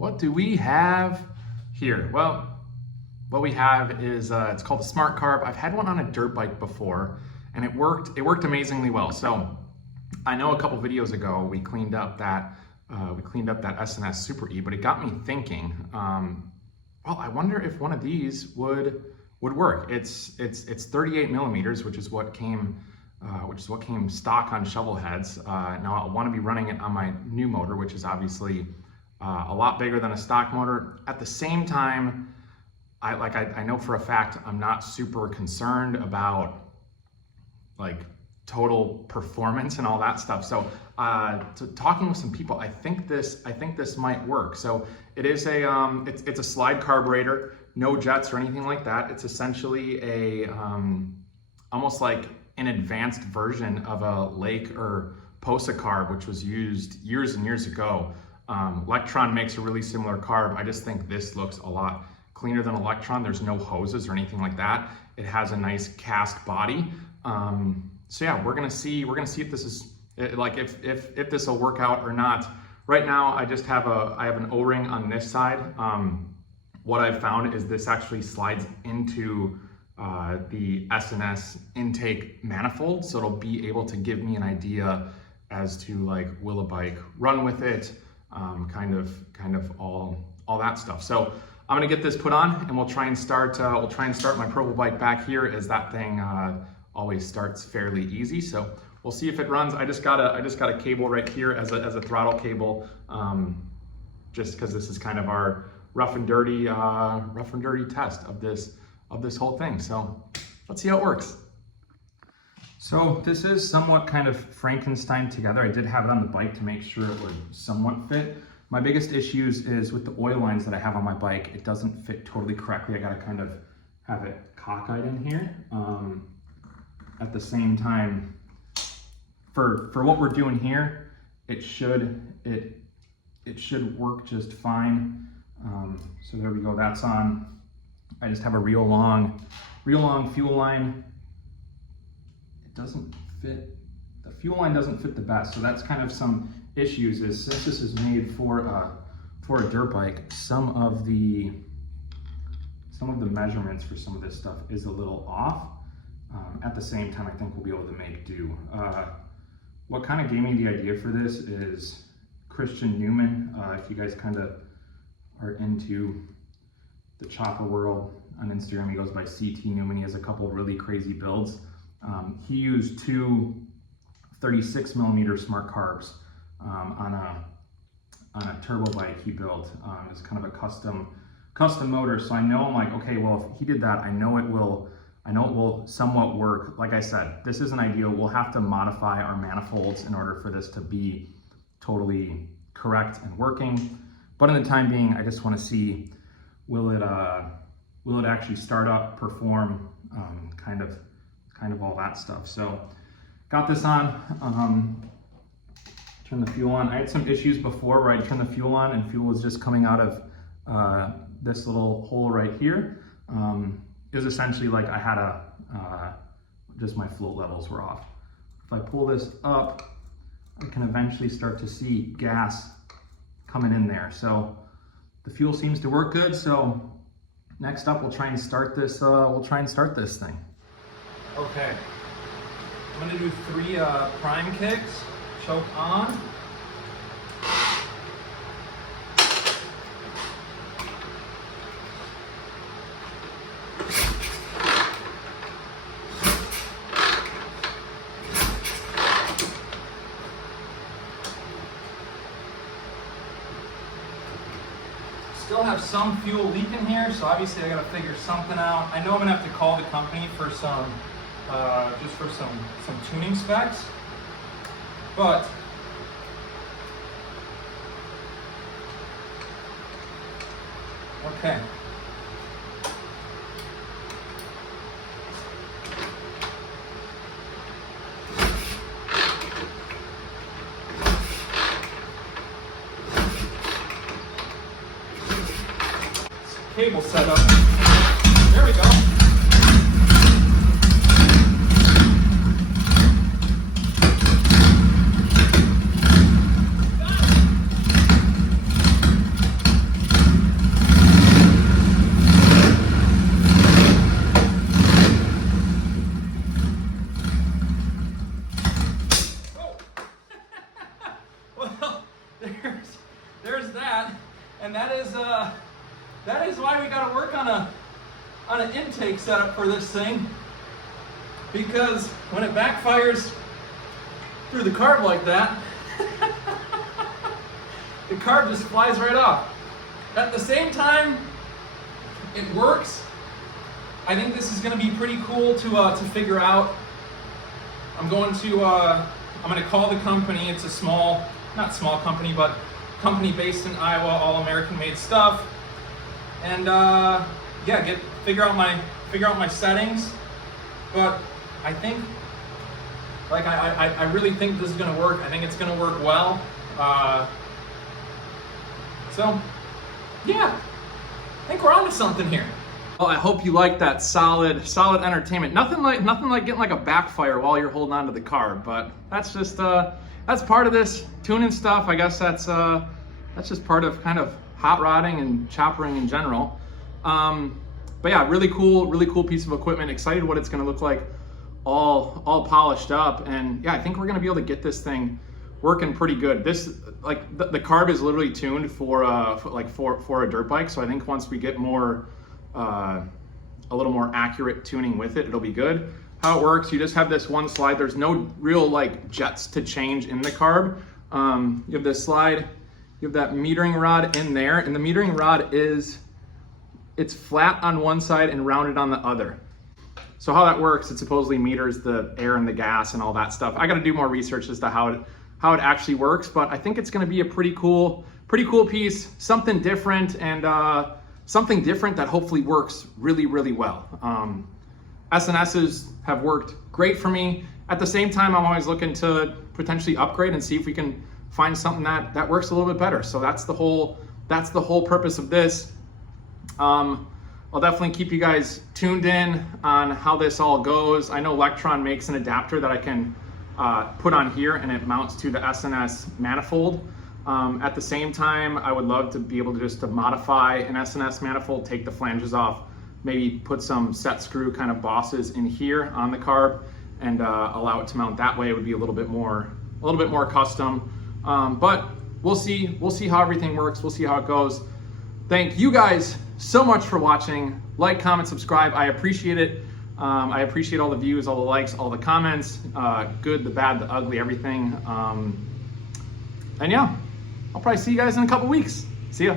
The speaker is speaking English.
What do we have here? Well, what we have is, it's called the SmartCarb. I've had one on a dirt bike before and it worked amazingly well. So I know a couple videos ago we cleaned up that S&S Super E, but it got me thinking, well, I wonder if one of these would work. It's 38 millimeters, which is what came stock on Shovelheads. Now I want to be running it on my new motor, which is obviously a lot bigger than a stock motor. At the same time, I know for a fact I'm not super concerned about like total performance and all that stuff. So talking with some people, I think this might work. So it is it's a slide carburetor, no jets or anything like that. It's essentially a almost like an advanced version of a Lake or Posa carb, which was used years and years ago. Electron makes a really similar carb. I just think this looks a lot cleaner than Electron. There's no hoses or anything like that. It has a nice cast body. So yeah, we're gonna see if this is like if this will work out or not. Right now, I have an O-ring on this side. What I've found is this actually slides into the S&S intake manifold, so it'll be able to give me an idea as to like, will a bike run with it, kind of all that stuff. So I'm gonna get this put on and we'll try and start my Provo bike back here, as that thing always starts fairly easy. So we'll see if it runs. I just got a cable right here as a throttle cable, just because this is kind of our rough and dirty test of this whole thing. So let's see how it works. So this is somewhat kind of Frankenstein together. I did have it on the bike to make sure it would somewhat fit. My biggest issues is with the oil lines that I have on my bike. It doesn't fit totally correctly. I gotta kind of have it cockeyed in here. At the same time, for what we're doing here, it should work just fine. So there we go, that's on. I just have a real long fuel line. It doesn't fit, the fuel line doesn't fit the best. So that's kind of some issues, is since this is made for a dirt bike, some of the measurements for some of this stuff is a little off. At the same time, I think we'll be able to make do. What kind of gave me the idea for this is Christian Newman. If you guys kind of are into the chopper world on Instagram, he goes by CT Newman. He has a couple of really crazy builds. He used two 36 millimeter SmartCarbs on a turbo bike he built. It's kind of a custom motor. So I know, I'm like, okay, well, if he did that, I know it will somewhat work. Like I said, this isn't ideal. We'll have to modify our manifolds in order for this to be totally correct and working. But in the time being, I just want to see, will it actually start up, perform, kind of all that stuff. So got this on, turn the fuel on. I had some issues before where I turned the fuel on and fuel was just coming out of this little hole right here. It was essentially like I had just my float levels were off. If I pull this up, I can eventually start to see gas coming in there. So the fuel seems to work good. So next up, we'll try and start this thing. Okay, I'm gonna do 3 prime kicks, choke on. Still have some fuel leaking here, so obviously I gotta figure something out. I know I'm gonna have to call the company for some, just for some tuning specs, but okay. Cable set up. There we go. And that is why we got to work on an intake setup for this thing, because when it backfires through the carb like that, the carb just flies right off. At the same time, it works. I think this is going to be pretty cool to figure out. I'm going to call the company. It's a not small company, but company based in Iowa, all American made stuff. And yeah, figure out my settings. But I think, like, I really think this is going to work. I think it's going to work well. So yeah, I think we're onto something here. Well, I hope you like that solid entertainment. Nothing like getting like a backfire while you're holding onto the carb, but that's just that's part of this tuning stuff. I guess that's just part of kind of hot rodding and choppering in general. But yeah, really cool piece of equipment. Excited what it's going to look like, all polished up, and yeah, I think we're going to be able to get this thing working pretty good. This, like, the carb is literally tuned for a dirt bike, so I think once we get more a little more accurate tuning with it, it'll be good. How it works, you just have this one slide. There's no real like jets to change in the carb. You have this slide, you have that metering rod in there, and the metering rod it's flat on one side and rounded on the other. So how that works, it supposedly meters the air and the gas and all that stuff. I got to do more research as to how it actually works, but I think it's going to be a pretty cool piece, something different, and something different that hopefully works really well. SNSs have worked great for me. At the same time, I'm always looking to potentially upgrade and see if we can find something that works a little bit better. So that's the whole purpose of this. I'll definitely keep you guys tuned in on how this all goes. I know Electron makes an adapter that I can put on here, and it mounts to the SNS manifold. At the same time, I would love to be able to modify an SNS manifold, take the flanges off, maybe put some set screw kind of bosses in here on the carb, and allow it to mount that way. It would be a little bit more custom. But we'll see how everything works. We'll see how it goes. Thank you guys so much for watching. Like, comment, subscribe. I appreciate it. I appreciate all the views, all the likes, all the comments, good, the bad, the ugly, everything. And yeah, I'll probably see you guys in a couple weeks. See ya.